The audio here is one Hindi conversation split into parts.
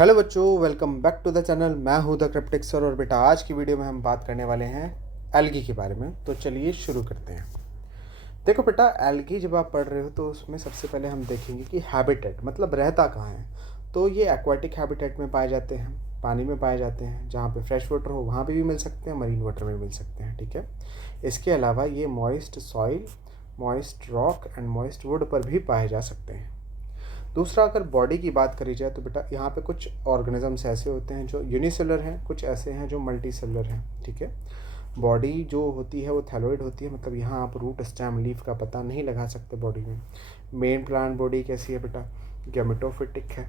हेलो बच्चों, welcome back to the channel. मैं हूं द क्रिप्टिक सर और बेटा आज की वीडियो में हम बात करने वाले हैं एल्गी के बारे में। तो चलिए शुरू करते हैं। देखो बेटा, एल्गी जब आप पढ़ रहे हो तो उसमें सबसे पहले हम देखेंगे कि हैबिटेट मतलब रहता कहाँ है। तो ये एक्वाटिक हैबिटेट में पाए जाते हैं, पानी में पाए जाते हैं। जहाँ पे फ्रेश वाटर हो वहाँ पे भी मिल सकते हैं, मरीन वाटर में मिल सकते हैं। ठीक है। इसके अलावा ये moist soil, moist rock and moist would पर भी पाए जा सकते हैं। दूसरा, अगर बॉडी की बात करी जाए तो बेटा यहाँ पे कुछ ऑर्गेनिजम्स ऐसे होते हैं जो यूनिसेलुलर हैं, कुछ ऐसे हैं जो मल्टीसेलुलर हैं। ठीक है। बॉडी जो होती है वो थैलोइड होती है, मतलब यहाँ आप रूट स्टेम लीफ का पता नहीं लगा सकते बॉडी में। मेन प्लांट बॉडी कैसी है बेटा? गैमेटोफिटिक है।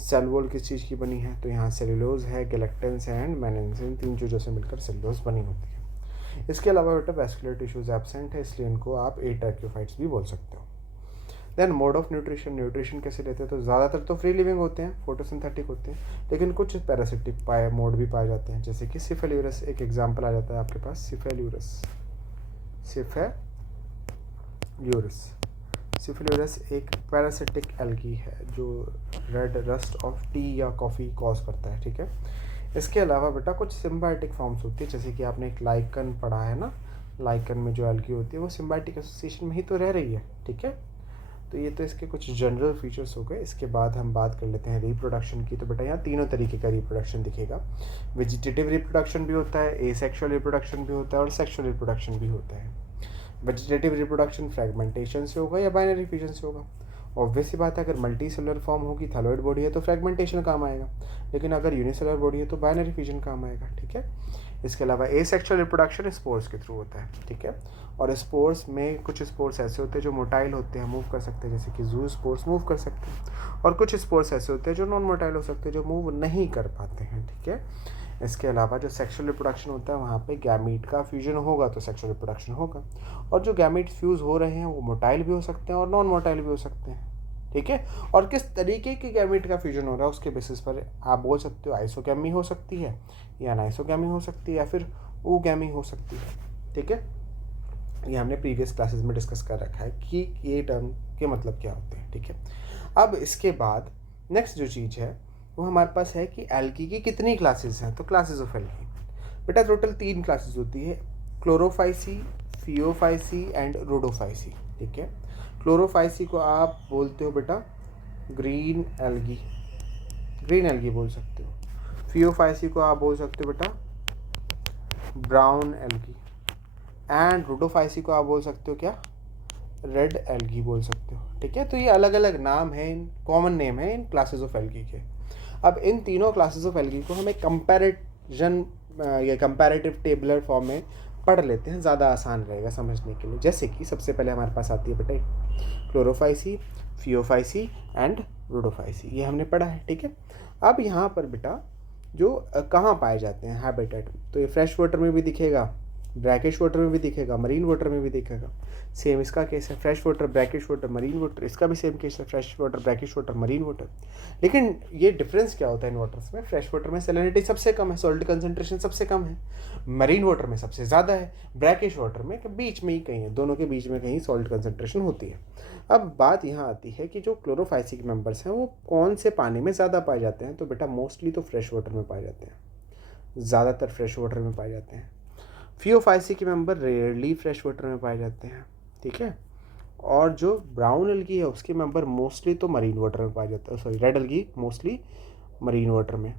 सेल वॉल किस चीज़ की बनी है? तो यहाँ सेलुलोज है, गैलेक्टेंस है एंड मेनेंसिन, तीन चीज़ों से मिलकर सेलुलोज बनी होती है। इसके अलावा बेटा वेस्कुलर टिश्यूज एब्सेंट है, इसलिए इनको आप एट्रैक्योफाइट्स भी बोल सकते हो। Then mode of nutrition, nutrition कैसे लेते हैं? तो ज़्यादातर तो फ्री लिविंग होते हैं, फोटोसिंथेटिक होते हैं, लेकिन कुछ पैरासिटिक मोड भी पाए जाते हैं, जैसे कि सिफेल्यूरस एक एग्जांपल आ जाता है आपके पास। सिफेल्यूरस सिफेल्यूरस एक पैरासिटिक एल्गी है जो रेड रस्ट ऑफ टी या कॉफ़ी कॉज करता है। ठीक है। इसके अलावा बेटा कुछ सिम्बायोटिक फॉर्म्स होती है, जैसे कि आपने एक लाइकन पढ़ा है ना, लाइकन में जो एल्गी होती है वो सिम्बायोटिक एसोसिएशन में ही तो रह रही है। ठीक है। तो ये तो इसके कुछ जनरल फीचर्स हो गए। इसके बाद हम बात कर लेते हैं रिप्रोडक्शन की। तो बेटा यहाँ तीनों तरीके का रिप्रोडक्शन दिखेगा। वेजिटेटिव रिप्रोडक्शन भी होता है, एसेक्सुअल रिप्रोडक्शन भी होता है और सेक्सुअल रिप्रोडक्शन भी होता है। वेजिटेटिव रिप्रोडक्शन फ्रेगमेंटेशन से होगा या बाइनरी फ्यूजन से होगा? ऑब्वियस सी बात है, अगर मल्टी सेलुलर फॉर्म होगी, थैलोइड बॉडी है तो फ्रेगमेंटेशन काम आएगा, लेकिन अगर यूनिसेलुलर बॉडी है तो बाइनरी फ्यूजन काम आएगा। ठीक है। इसके अलावा एसेक्सुअल रिप्रोडक्शन स्पोर्स के थ्रू होता है। ठीक है। और स्पोर्स में कुछ स्पोर्स ऐसे होते हैं जो मोटाइल होते हैं, मूव कर सकते हैं, जैसे कि जू स्पोर्स मूव कर सकते हैं, और कुछ स्पोर्स ऐसे होते हैं जो नॉन मोटाइल हो सकते हैं, जो मूव नहीं कर पाते हैं। ठीक है। इसके अलावा जो सेक्सुअल रिप्रोडक्शन होता है वहाँ पे गैमीट का फ्यूजन होगा तो सेक्सुअल रिप्रोडक्शन होगा, और जो गैमीट फ्यूज हो रहे हैं वो मोटाइल भी हो सकते हैं और नॉन मोटाइल भी हो सकते हैं। ठीक है। और किस तरीके के गैमीट का फ्यूजन हो रहा है उसके बेसिस पर आप बोल सकते हो आइसोगैमी हो सकती है, या अनाइसोगैमी हो सकती है, या फिर ओगैमी हो सकती है। ठीक है। ये हमने प्रीवियस क्लासेस में डिस्कस कर रखा है कि ये टर्म के मतलब क्या होते हैं। ठीक है। अब इसके बाद नेक्स्ट जो चीज़ है वो हमारे पास है कि एल्गी की कितनी क्लासेस हैं। तो क्लासेस ऑफ एल्गी बेटा टोटल 3 क्लासेस होती है, क्लोरोफाइसी, फियोफाइसी एंड रोडोफाइसी। ठीक है। क्लोरोफाइसी को आप बोलते हो बेटा ग्रीन एल्गी, ग्रीन एल्गी बोल सकते हो। फियोफाइसी को आप बोल सकते हो बेटा ब्राउन एल्गी, एंड रोडोफाइसी को आप बोल सकते हो क्या? रेड एल्गी बोल सकते हो। ठीक है। तो ये अलग अलग नाम है, इन कॉमन नेम है इन क्लासेस ऑफ एल्गी के। अब इन तीनों क्लासेस ऑफ एल्गी को हम एक कंपैरिजन या कंपैरेटिव टेबलर फॉर्म में पढ़ लेते हैं, ज़्यादा आसान रहेगा समझने के लिए। जैसे कि सबसे पहले हमारे पास आती है बेटा क्लोरोफाइसी, फियोफाइसी एंड रोडोफाइसी, ये हमने पढ़ा है। ठीक है। अब यहाँ पर बेटा जो कहाँ पाए जाते हैं हैबिटेट, तो ये फ्रेश वाटर में भी दिखेगा, ब्रैकिश वाटर में भी दिखेगा, मरीन वाटर में भी दिखेगा। सेम इसका केस है, fresh water, brackish water, marine water, इसका भी सेम केस है, fresh water, brackish water, marine water. लेकिन ये डिफरेंस क्या होता है इन वाटर्स में? फ्रेश वाटर में सैलिनिटी सबसे कम है, सॉल्ट कंसंट्रेशन सबसे कम है, मरीन वाटर में सबसे ज़्यादा है, ब्रैकिश वाटर में बीच में ही कहीं है, दोनों के बीच में कहीं सॉल्ट कंसंट्रेशन होती है। अब बात यहाँ आती है कि जो क्लोरोफाइसिक मेंबर्स हैं वो कौन से पानी में ज़्यादा पाए जाते हैं? तो बेटा मोस्टली तो फ्रेश वाटर में पाए जाते हैं, ज़्यादातर फ्रेश वाटर में पाए जाते हैं। फियोफाइसी के मेंबर रेयरली फ्रेश वाटर में पाए जाते हैं। ठीक है। और जो ब्राउन एल्गी है उसके मेंबर मोस्टली तो मरीन वाटर में पाए जाते हैं, sorry red algae mostly marine water में,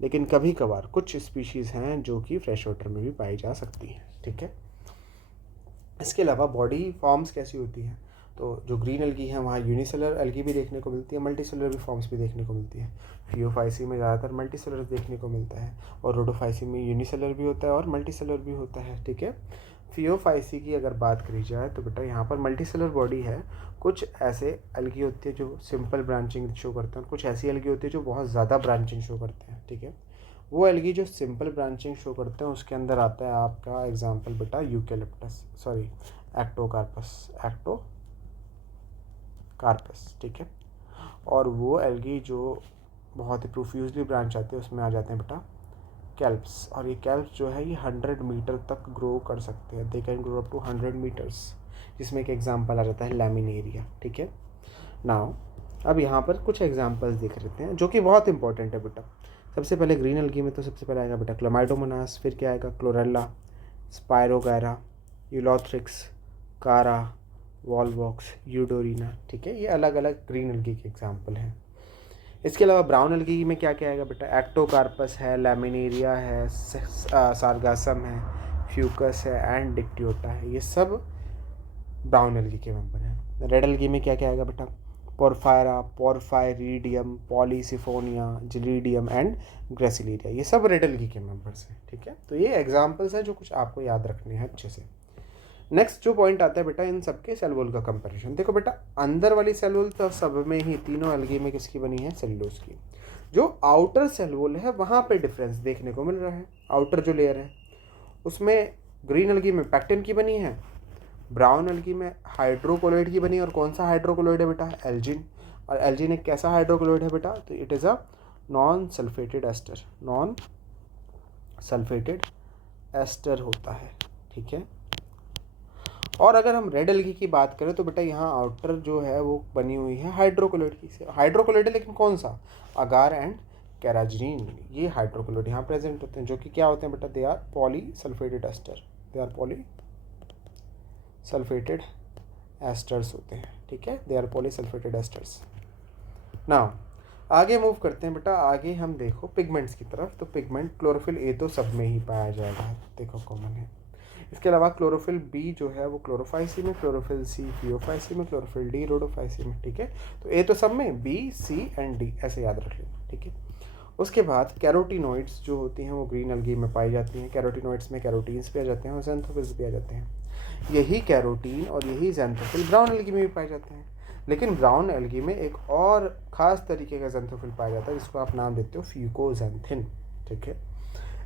लेकिन कभी कभार कुछ स्पीशीज़ हैं जो कि फ्रेश वाटर में भी पाई जा सकती हैं। ठीक है। इसके अलावा बॉडी फॉर्म्स कैसी होती हैं? तो जो ग्रीन एल्गी है वहाँ यूनिसेलुलर एल्गी भी देखने को मिलती है, मल्टीसेलुलर भी फॉर्म्स भी देखने को मिलती है। फियोफाइसी में ज़्यादातर मल्टीसेलुलर देखने को मिलता है, और रोडोफाइसी में यूनिसेलुलर भी होता है और मल्टीसेलुलर भी होता है। ठीक है। फियोफाइसी की अगर बात करी जाए तो बेटा यहाँ पर मल्टीसेलुलर बॉडी है, कुछ ऐसे एल्गी होती है जो सिंपल ब्रांचिंग शो करते हैं, कुछ ऐसी एल्गी होती है जो बहुत ज़्यादा ब्रांचिंग शो करते हैं। ठीक है। वो एल्गी जो सिंपल ब्रांचिंग शो करते हैं उसके अंदर आता है आपका एग्जांपल बेटा यूकेलिप्टस, सॉरी एक्टोकार्पस। ठीक है। और वो एल्गी जो बहुत ही प्रोफ्यूजली ब्रांच आते हैं उसमें आ जाते हैं बेटा कैल्प्स, और ये कैल्प्स जो है ये 100 मीटर तक ग्रो कर सकते हैं, they can grow up to 100 metres, जिसमें एक एग्जांपल आ जाता है लैमिनेरिया। ठीक है। नाउ अब यहाँ पर कुछ एग्जांपल्स देख लेते हैं जो कि बहुत इंपॉर्टेंट है बेटा। सबसे पहले ग्रीन एल्गी में तो सबसे पहले आएगा बेटा क्लोमाइडोमोनास, फिर क्या आएगा क्लोरेला, स्पायरोगैरा, यूलोथ्रिक्स, कारा, वॉलवॉक्स, यूडोरिना। ठीक है, ये अलग अलग ग्रीन एल्गी के एग्जाम्पल हैं। इसके अलावा ब्राउन एल्गी में क्या क्या आएगा बेटा, एक्टोकार्पस है, लैमिनेरिया है, सारगासम है, फ्यूकस है एंड डिक्टियोटा है। ये सब ब्राउन एल्गी के मेंबर हैं। रेड एल्गी में क्या क्या आएगा बेटा, पोरफायरा, पोरफायरीडियम, पॉलीसिफोनिया, जिलीडियम एंड ग्रेसिलीरिया। ये सब रेड एल्गी के मेंबर्स हैं। ठीक है, तो ये एग्जांपल्स हैं जो कुछ आपको याद रखने हैं अच्छे से। नेक्स्ट जो पॉइंट आता है बेटा इन सबके सेल वॉल का कंपैरिजन। देखो बेटा, अंदर वाली सेल वॉल तो सब में ही तीनों एल्गी में किसकी बनी है, सेलुलोज की। जो आउटर सेल वॉल है वहाँ पे डिफरेंस देखने को मिल रहा है। आउटर जो लेयर है उसमें ग्रीन एल्गी में पैक्टिन की बनी है, ब्राउन एल्गी में हाइड्रोकोलोइड की बनी है। और कौन सा हाइड्रोकोलोइड है बेटा, एल्जिन। और एल्जिन एक कैसा हाइड्रोकोलोइड है बेटा, तो it is a non sulphated ester, non sulphated ester होता है। ठीक है, और अगर हम रेड एल्गी की बात करें तो बेटा यहाँ आउटर जो है वो बनी हुई है हाइड्रोकोलोइड की से। हाइड्रोकोलोइड है लेकिन कौन सा, अगार एंड कैराजिन। ये हाइड्रोकोलोइड यहाँ प्रेजेंट होते हैं जो कि क्या होते हैं बेटा, they are poly sulphated ester, they are poly sulphated esters होते हैं। ठीक है, they are poly sulphated esters. Now आगे मूव करते हैं बेटा। आगे हम देखो पिगमेंट्स की तरफ। तो पिगमेंट क्लोरोफिल ए तो सब में ही पाया जाएगा, देखो कॉमन है। इसके अलावा क्लोरोफिल बी जो है वो क्लोरोफाइसी में, क्लोरोफिल सी फियोफाइसी में, क्लोरोफिल डी रोडोफाइसी में। ठीक है, तो ए तो सब में, बी सी एंड डी ऐसे याद रख लेना। ठीक है, उसके बाद कैरोटीनॉइड्स जो होती हैं वो ग्रीन एल्गी में पाई जाती हैं। कैरोटीनॉइड्स में कैरोटीन्स भी आ जाते हैं और ज़ैंथोफिल्स भी आ जाते हैं। यही कैरोटीन और यही ज़ैंथोफिल ब्राउन एल्गी में भी पाए जाते हैं। लेकिन ब्राउन एल्गी में एक और ख़ास तरीके का ज़ैंथोफिल पाया जाता है जिसको आप नाम देते हो फ्यूकोजैंथिन। ठीक है,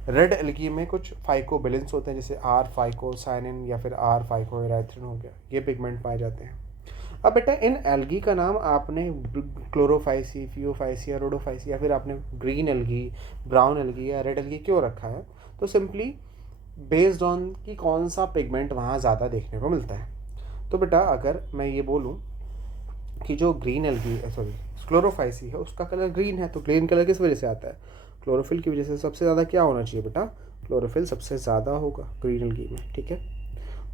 रेड एल्गी में कुछ फाइकोबिलेंस होते हैं जैसे आर फाइकोसाइनिन या फिर आर फाइकोएराथ्रिन हो गया, ये पिगमेंट पाए जाते हैं। अब बेटा इन एल्गी का नाम आपने क्लोरोफाइसी, फियोफाइसी या रोडोफाइसी या फिर आपने ग्रीन एल्गी, ब्राउन एल्गी या रेड एल्गी क्यों रखा है, तो सिंपली बेस्ड ऑन कि कौन सा पिगमेंट वहाँ ज़्यादा देखने को मिलता है। तो बेटा अगर मैं ये बोलूँ कि जो ग्रीन एल्गी क्लोरोफाइसी है उसका कलर ग्रीन है, तो ग्रीन कलर किस वजह से आता है, क्लोरोफिल की वजह से। सबसे ज़्यादा क्या होना चाहिए बेटा, क्लोरोफिल सबसे ज़्यादा होगा ग्रीन एल्गी में। ठीक है,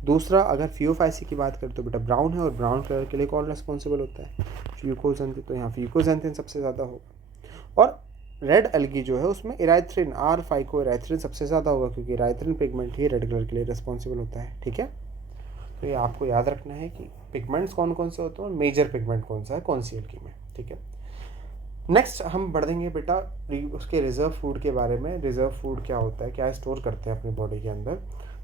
दूसरा अगर फियोफाइसी की बात करें तो बेटा ब्राउन है, और ब्राउन कलर के लिए कौन रिस्पॉन्सिबल होता है, फ्यूकोजैंथिन, तो यहाँ फ्यूकोजैंथिन सबसे ज़्यादा होगा। और रेड एल्गी जो है उसमें इराइथ्रिन, आर फाइको इराइथ्रिन सबसे ज़्यादा होगा क्योंकि इराइथ्रिन पिगमेंट ही रेड कलर के लिए रिस्पॉन्सिबल होता है। ठीक है, तो ये आपको याद रखना है कि पिगमेंट्स कौन कौन से होते हैं और मेजर पिगमेंट कौन सा है कौन सी एल्गी में। ठीक है, नेक्स्ट हम बढ़ देंगे बेटा उसके रिजर्व फूड के बारे में। रिजर्व फूड क्या होता है, क्या स्टोर करते हैं अपनी बॉडी के अंदर।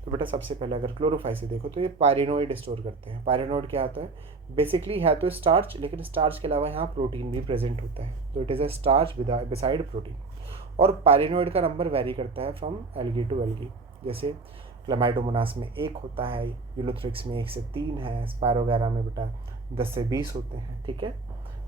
तो बेटा सबसे पहले अगर क्लोरोफाइसी देखो तो ये पायरिनोइड स्टोर करते हैं। पायरिनोइड क्या होता है, बेसिकली है तो स्टार्च, लेकिन स्टार्च के अलावा यहाँ प्रोटीन भी प्रेजेंट होता है, तो it is a starch beside protein. और पायरिनोइड का नंबर वेरी करता है फ्रॉम एल्गी टू एल्गी। जैसे क्लामाइडोमोनास में 1 होता है, यूलोथ्रिक्स में 1 से 3 है, स्पायरोगैरा में बेटा 10 से 20 होते हैं। ठीक है,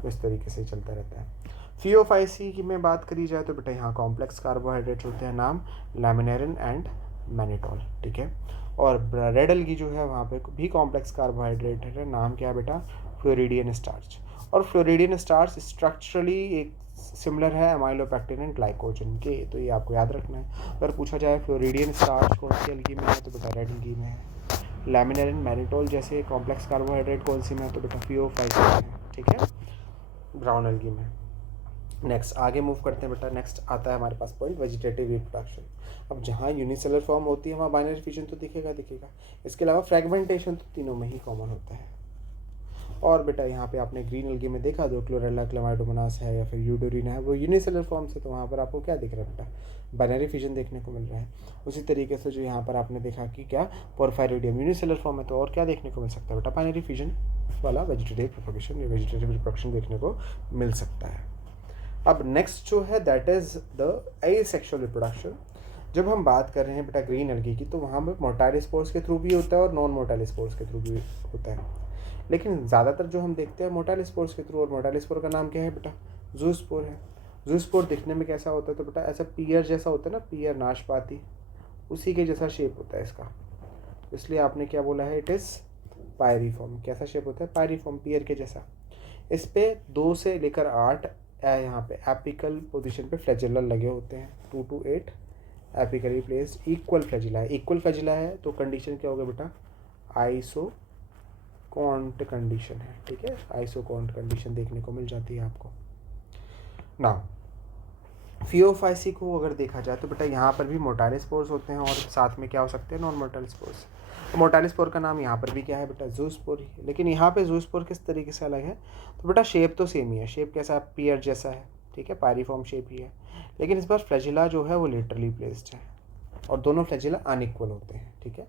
तो इस तरीके से चलता रहता है। फियोफाइसी की में बात करी जाए तो बेटा यहाँ कॉम्प्लेक्स कार्बोहाइड्रेट होते हैं, नाम लैमिनेरिन एंड मैनिटोल। ठीक है, और रेड एल्गी जो है वहाँ पे भी कॉम्प्लेक्स कार्बोहाइड्रेट है, नाम क्या है बेटा, फ्लोरिडियन स्टार्च। और फ्लोरिडियन स्टार्च स्ट्रक्चरली एक सिमिलर है अमाइलोपेक्टिन एंड ग्लाइकोजन के, तो ये आपको याद रखना है। अगर पूछा जाए फ्लोरिडियन स्टार्च कौन सी एल्गी में है तो बेटा रेड एल्गी में है। लैमिनेरिन मैनिटोल जैसे कॉम्प्लेक्स कार्बोहाइड्रेट कौन सी में है तो बेटा फियोफाइसी में है। ठीक है, ब्राउन एल्गी में। नेक्स्ट आगे मूव करते हैं बेटा। नेक्स्ट आता है हमारे पास पॉइंट वेजिटेटिव रिप्रोडक्शन। अब जहाँ यूनिसेलर फॉर्म होती है वहाँ बाइनरी फिजन तो दिखेगा। इसके अलावा फ्रेगमेंटेशन तो तीनों में ही कॉमन होता है। और बेटा यहाँ पे आपने ग्रीन एल्गी में देखा जो क्लोरेला, क्लामाइडोमोनास है या फिर यूडोरिना है वो यूनिसेलर फॉर्म से, तो वहाँ पर आपको क्या दिख रहा है बेटा, बाइनरी फिजन देखने को मिल रहा है। उसी तरीके से जो यहाँ पर आपने देखा कि क्या पोरफायरिडियम यूनिसेलर फॉर्म है, तो और क्या देखने को मिल सकता है बेटा, बाइनरी फिजन वाला वेजिटेटिव प्रोपगेशन या वेजिटेटिव रिप्रोडक्शन देखने को मिल सकता है। अब नेक्स्ट जो है that is the asexual reproduction. जब हम बात कर रहे हैं बेटा ग्रीन एल्गी की तो वहाँ पर मोटाइल स्पोर्स के थ्रू भी होता है और नॉन मोटाइल स्पोर्स के थ्रू भी होता है, लेकिन ज़्यादातर जो हम देखते हैं मोटाइल स्पोर्स के थ्रू। और मोटाइल स्पोर का नाम क्या है बेटा, जूस्पोर है। जूस्पोर दिखने में कैसा होता है तो बेटा ऐसा पियर जैसा होता है ना, पियर नाशपाती, उसी के जैसा शेप होता है इसका, इसलिए आपने क्या बोला है, इट इज़ पायरीफॉर्म। कैसा शेप होता है, पायरीफॉर्म, पियर के जैसा। इस पे 2 से लेकर 8 यहाँ पे एपिकल पोजीशन पे फ्लैजेला लगे होते हैं। 2 to 8 एपिकली प्लेस्ड इक्वल फ्लैजिला है। इक्वल फ्लैजिला है तो कंडीशन क्या होगा बेटा, आइसोकॉन्ट कंडीशन है। ठीक है, आइसोकॉन्ट कंडीशन देखने को मिल जाती है आपको ना। फियोफाइसी को अगर देखा जाए तो बेटा यहाँ पर भी मोटाइल स्पोर्स होते हैं और साथ में क्या हो सकते हैं, नॉन मोटाइल स्पोर्स। तो मोटाइल स्पोर का नाम यहाँ पर भी क्या है बेटा, ज़ूस्पोर ही। लेकिन यहाँ पे ज़ूस्पोर किस तरीके से अलग है, तो बेटा शेप तो सेम ही है। शेप कैसा है, पियर जैसा है। ठीक है, पायरीफॉर्म शेप ही है। लेकिन इस बार फ्लैजिला जो है वो लेटरली प्लेस्ड है और दोनों फ्लैजिला अनइक्वल होते हैं। ठीक है,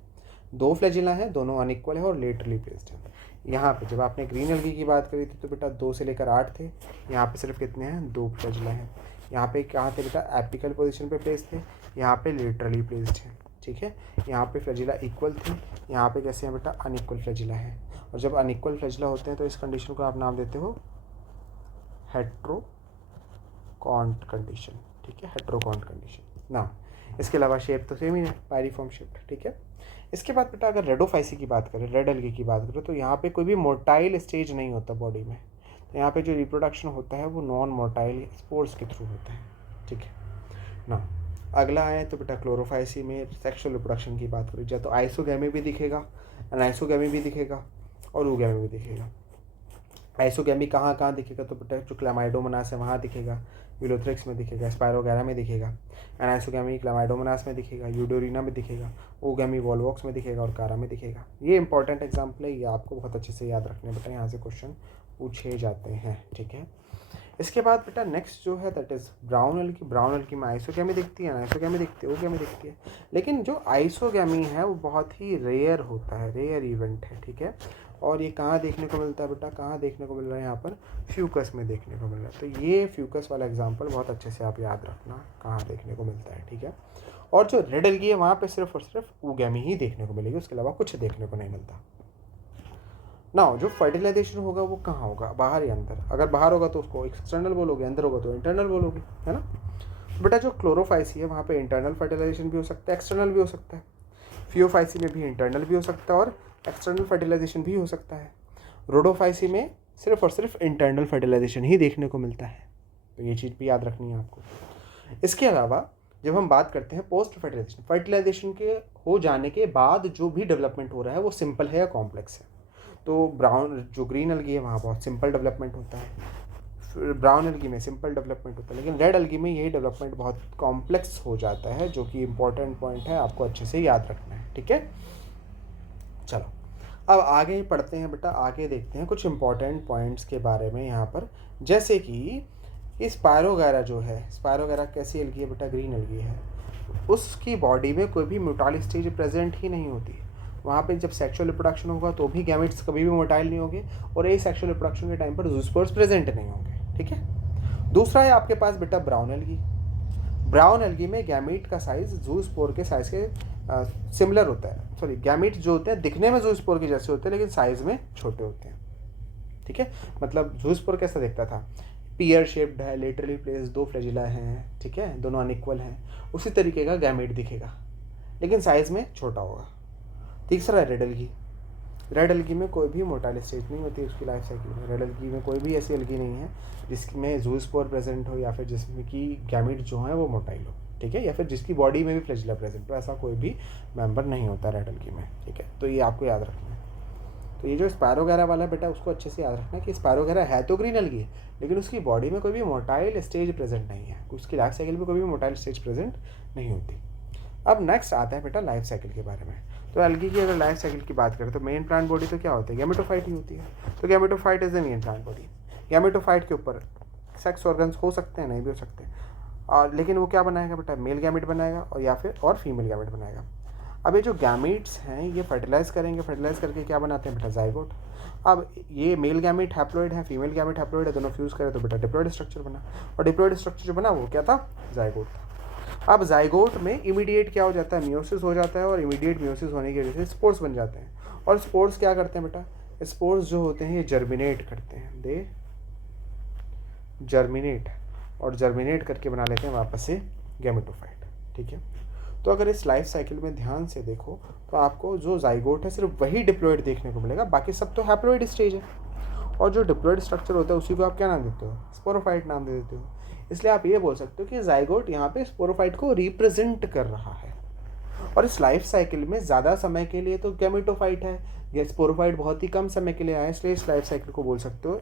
2 फ्लैजिला हैं, दोनों अनइक्वल है और लेटरली प्लेस्ड है। यहाँ पे जब आपने ग्रीन एल्गी की बात करी थी तो बेटा 2 से लेकर 8 थे। यहाँ पे सिर्फ कितने हैं, 2 फ्लैजिला हैं। यहाँ पे कहाँ थे बेटा, एपिकल पोजीशन पे प्लेस थे। यहाँ पे लेटरली प्लेस्ड है। ठीक है, यहाँ पे फ्लैजिला इक्वल थे, यहाँ पे कैसे हैं बेटा, अनइक्वल फ्लैजिला है। और जब अनइक्वल फ्लैजिला होते हैं तो इस कंडीशन को आप नाम देते हो हेट्रोकॉन्ट कंडीशन। ठीक है, हेट्रोकॉन्ट कंडीशन ना। इसके अलावा शेप तो सेम ही है, पायरीफॉर्म शेप। ठीक है, इसके बाद बेटा अगर रेडोफाइसी की बात करें, रेड एल्गी की बात करें, तो यहाँ पे कोई भी मोटाइल स्टेज नहीं होता बॉडी में। तो यहाँ पे जो रिप्रोडक्शन होता है वो नॉन मोटाइल स्पोर्स के थ्रू होता है। ठीक है ना। अगला आए तो बेटा क्लोरोफाइसी में सेक्सुअल रिप्रोडक्शन की बात करी जाए तो आइसोगैमी भी दिखेगा, अनाइसोगैमी भी दिखेगा और ऊगैमी भी दिखेगा। आइसोगैमी कहाँ कहाँ दिखेगा, तो बेटा जो क्लामाइडोमोनास है वहाँ दिखेगा, यूलोथ्रिक्स में दिखेगा, स्पायरोगैरा में दिखेगा। एनाइसोगैमी क्लामाइडोमोनास में दिखेगा, यूडोरिना में दिखेगा, ओगैमी वॉलवॉक्स में दिखेगा और कारा में दिखेगा। ये इंपॉर्टेंट एग्जाम्पल है, ये आपको बहुत अच्छे से याद रखने बेटा, यहाँ से क्वेश्चन पूछे जाते हैं। ठीक है, इसके बाद बेटा नेक्स्ट जो है that is brown algae. Brown algae में आइसोगैमी दिखती है, अनाइसोगैमी दिखती है, ओगैमी दिखती है। लेकिन जो आइसोगैमी है वो बहुत ही रेयर होता है, रेयर इवेंट है। ठीक है, और ये कहाँ देखने को मिलता है बेटा, कहाँ देखने को मिल रहा है, यहाँ पर फ्यूकस में देखने को मिल रहा है। तो ये फ्यूकस वाला एग्जाम्पल बहुत अच्छे से आप याद रखना, कहाँ देखने को मिलता है। ठीक है, और जो रेड एल्गी है वहाँ पे सिर्फ और सिर्फ ओगैमी ही देखने को मिलेगी, उसके अलावा कुछ देखने को नहीं मिलता ना। जो फर्टिलाइजेशन होगा वो कहाँ होगा, बाहर या अंदर। अगर बाहर होगा तो उसको एक्सटर्नल बोलोगे, अंदर होगा तो इंटरनल बोलोगे, है ना। तो बेटा जो क्लोरोफाइसी है वहाँ पे इंटरनल फर्टिलाइजेशन भी हो सकता है, एक्सटर्नल भी हो सकता है। फियोफाइसी में भी इंटरनल भी हो सकता है और एक्सटर्नल फर्टिलाइजेशन भी हो सकता है। रोडोफाइसी में सिर्फ और सिर्फ इंटरनल फर्टिलाइजेशन ही देखने को मिलता है। तो ये चीज़ भी याद रखनी है आपको। इसके अलावा जब हम बात करते हैं पोस्ट फर्टिलाइजेशन, फर्टिलाइजेशन के हो जाने के बाद जो भी डेवलपमेंट हो रहा है वो सिंपल है या कॉम्प्लेक्स है। तो ब्राउन जो ग्रीन एल्गी है वहाँ बहुत सिंपल डेवलपमेंट होता है, ब्राउन एल्गी में सिंपल डेवलपमेंट होता है। लेकिन रेड एल्गी में यही डेवलपमेंट बहुत कॉम्प्लेक्स हो जाता है, जो कि इंपॉर्टेंट पॉइंट है, आपको अच्छे से याद रखना है। ठीक है, चलो अब आगे पढ़ते हैं बेटा, आगे देखते हैं कुछ इंपॉर्टेंट पॉइंट्स के बारे में यहाँ पर। जैसे कि स्पायरोगैरा जो है, स्पायरोगैरा कैसी एल्गी है बेटा, ग्रीन एल्गी है। उसकी बॉडी में कोई भी मोटाइल स्टेज प्रेजेंट ही नहीं होती। वहाँ पे जब सेक्सुअल रिप्रोडक्शन होगा तो भी गैमेट्स कभी भी मोटाइल नहीं होंगे और ए सेक्सुअल रिप्रोडक्शन के टाइम पर ज़ूस्पोर्स प्रेजेंट नहीं होंगे। ठीक है, दूसरा है आपके पास बेटा ब्राउन एल्गी। ब्राउन एल्गी में गैमेट का साइज ज़ूस्पोर के साइज के सिमिलर होता है। सॉरी, गैमेट जो होते हैं दिखने में ज़ूस्पोर के जैसे होते हैं लेकिन साइज़ में छोटे होते हैं। ठीक है, मतलब ज़ूस्पोर कैसा दिखता था, पियर शेप्ड है, लेटरली प्लेस, 2 फ्लैजिला हैं। ठीक है, दोनों अनइक्वल हैं। उसी तरीके का गैमेट दिखेगा लेकिन साइज़ में छोटा होगा। तीसरा है रेड एल्गी। रेड एल्गी में कोई भी मोटाइल स्टेज नहीं होती उसकी लाइफ साइकिल में। रेड एल्गी में कोई भी ऐसी एल्गी नहीं है जिसमें ज़ूस्पोर प्रेजेंट हो या फिर जिसमें कि गैमेट जो है वो मोटाइल हो। ठीक है, या फिर जिसकी बॉडी में भी फ्लैजिला प्रेजेंट हो, ऐसा कोई भी मेंबर नहीं होता रेड एल्गी में। ठीक है, तो ये आपको याद रखना है। तो ये जो स्पायरोगैरा वाला बेटा उसको अच्छे से याद रखना कि स्पायरोगैरा है तो ग्रीन एल्गी लेकिन उसकी बॉडी में कोई भी मोटाइल स्टेज प्रेजेंट नहीं है, उसकी लाइफ साइकिल में कोई भी मोटाइल स्टेज प्रेजेंट नहीं होती। अब नेक्स्ट आता है बेटा लाइफ साइकिल के बारे में। तो एल्गी की अगर लाइफ साइकिल की बात करें तो मेन प्लांट बॉडी तो क्या होती है, गैमेटोफाइट ही होती है। तो gametophyte is the main plant body. Gametophyte के ऊपर सेक्स ऑर्गन्स हो सकते हैं, नहीं भी हो सकते, और लेकिन वो क्या बनाएगा बेटा, मेल गैमेट बनाएगा और या फिर और फीमेल गैमेट बनाएगा। अब ये जो गैमेट्स हैं ये फर्टिलाइज करेंगे, फर्टिलाइज करके क्या बनाते हैं बेटा, जाइगोट। अब ये मेल गैमेट हैप्लॉइड है, फीमेल गैमेट हैप्लॉइड है, दोनों फ्यूज़ करें तो बेटा डिप्लॉइड स्ट्रक्चर बना, और डिप्लॉइड स्ट्रक्चर जो बना वो क्या था, जाइगोट था। अब जाइगोट में इमीडिएट क्या हो जाता है, मियोसिस हो जाता है, और इमीडिएट मियोसिस होने की वजह से स्पोर्स बन जाते हैं। और स्पोर्स क्या करते हैं बेटा, स्पोर्स जो होते हैं ये जर्मिनेट करते हैं, दे जर्मिनेट, और जर्मिनेट करके बना लेते हैं वापस से गैमेटोफाइट। ठीक है, तो अगर इस लाइफ साइकिल में ध्यान से देखो तो आपको जो जाइगोट है सिर्फ वही डिप्लॉइड देखने को मिलेगा, बाकी सब तो हैप्लॉइड स्टेज है। और जो डिप्लॉयड स्ट्रक्चर होता है उसी को आप क्या नाम देते हो, स्पोरोफाइट नाम दे देते हो। इसलिए आप ये बोल सकते हो कि जाइगोट यहाँ पे स्पोरोफाइट को रिप्रेजेंट कर रहा है। और इस लाइफ साइकिल में ज़्यादा समय के लिए तो गैमेटोफाइट है, ये स्पोरोफाइट बहुत ही कम समय के लिए आया है, इसलिए इस लाइफ साइकिल को बोल सकते हो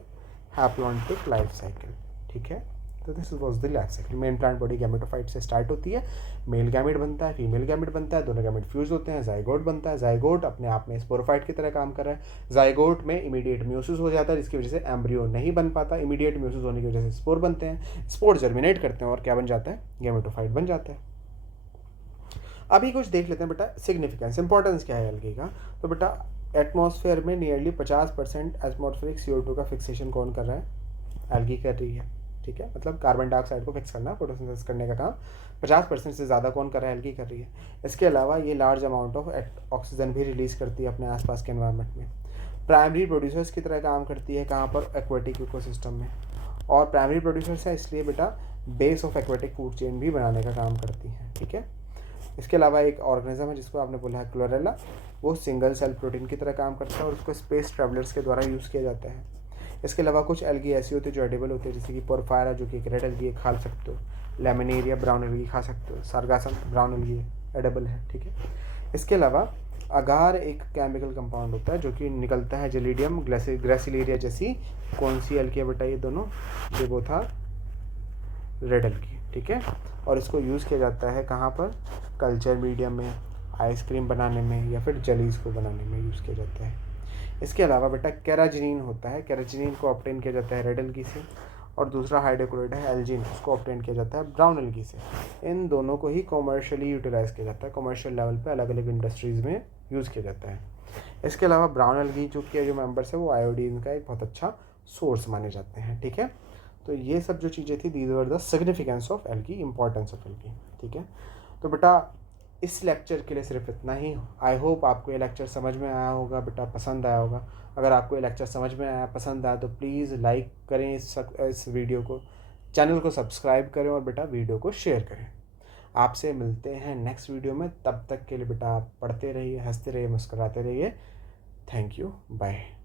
हैप्लॉन्टिक लाइफ साइकिल। ठीक है, तो this was the life cycle. Main plant body gametophyte से स्टार्ट होती है, मेल गैमेट बनता है, फीमेल गैमेट बनता है, दोनों गैमेट फ्यूज होते हैं, जाइगोट बनता है। जाइगोट अपने आप में स्पोरोफाइट की तरह काम कर रहा है। जाइगोट में इमीडिएट म्यूसिस हो जाता है, जिसकी वजह से एम्ब्रियो नहीं बन पाता। इमीडिएट म्यूसिस होने की वजह से स्पोर बनते हैं, स्पोर जर्मिनेट करते हैं और क्या बन जाता है, गैमेटोफाइट बन जाता है। अभी कुछ देख लेते हैं बेटा सिग्निफिकेंस, इंपॉर्टेंस क्या है एल्गी का। तो बेटा एटमॉस्फेयर में नियरली 50% एटमॉस्फेरिक CO2 का फिक्सेशन कौन कर रहा है, एल्गी कर रही है। ठीक है, मतलब कार्बन डाइऑक्साइड को फिक्स करना, फोटोसिंथेसिस करने का काम 50% से ज़्यादा कौन कर रहा है, एल्गी कर रही है। इसके अलावा ये लार्ज अमाउंट ऑफ ऑक्सीजन भी रिलीज़ करती है अपने आसपास के एनवायरनमेंट में। प्राइमरी प्रोड्यूसर्स की तरह काम करती है कहाँ पर, एक्वेटिक इकोसिस्टम में। और प्राइमरी प्रोड्यूसर्स है इसलिए बेटा base of aquatic food chain भी बनाने का काम करती हैं। ठीक है, इसके अलावा एक ऑर्गेनिज्म है जिसको आपने बोला है क्लोरेला, वो सिंगल सेल प्रोटीन की तरह काम करता है और उसको स्पेस ट्रैवलर्स के द्वारा यूज़ किया जाता है। इसके अलावा कुछ एल्गी ऐसी होती है जो एडिबल होती है, जैसे कि पोरफायरा जो कि एक रेड एल्गी खा सकते हो, लेमिनेरिया ब्राउन एल्गी खा सकते हो, सार्गासम ब्राउन एल्गी एडिबल है। ठीक है, इसके अलावा अगार एक केमिकल कंपाउंड होता है जो कि निकलता है जेलिडियम ग्रेसिलेरिया जैसी, कौन सी एल्गी है बेटा, ये दोनों, ये वो था रेड एल्गी। ठीक है, और इसको यूज़ किया जाता है कहाँ पर, कल्चर मीडियम में, आइसक्रीम बनाने में या फिर जलीज को बनाने में यूज़ किया जाता है। इसके अलावा बेटा कैराजिनिन होता है, कैराजिनिन को ऑब्टेन किया जाता है रेड एल्गी से, और दूसरा हाइड्रोक्लोराइड है एल्जिन, उसको ऑब्टेन किया जाता है ब्राउन एल्गी से। इन दोनों को ही कॉमर्शियली यूटिलाइज़ किया जाता है, कॉमर्शियल लेवल पे अलग अलग इंडस्ट्रीज़ में यूज़ किया जाता है। इसके अलावा ब्राउन एल्गी जो मेंबर्स है वो आयोडीन का एक बहुत अच्छा सोर्स माने जाते हैं। ठीक है, तो ये सब जो चीज़ें थी, these were the significance of algae, importance of algae. ठीक है, तो बेटा इस लेक्चर के लिए सिर्फ इतना ही। आई होप आपको ये लेक्चर समझ में आया होगा बेटा, पसंद आया होगा। अगर आपको ये लेक्चर समझ में आया, पसंद आया, तो प्लीज़ लाइक करें इस वीडियो को, चैनल को सब्सक्राइब करें और बेटा वीडियो को शेयर करें। आपसे मिलते हैं नेक्स्ट वीडियो में, तब तक के लिए बेटा आप पढ़ते रहिए, हंसते रहिए, मुस्कुराते रहिए। Thank you, bye.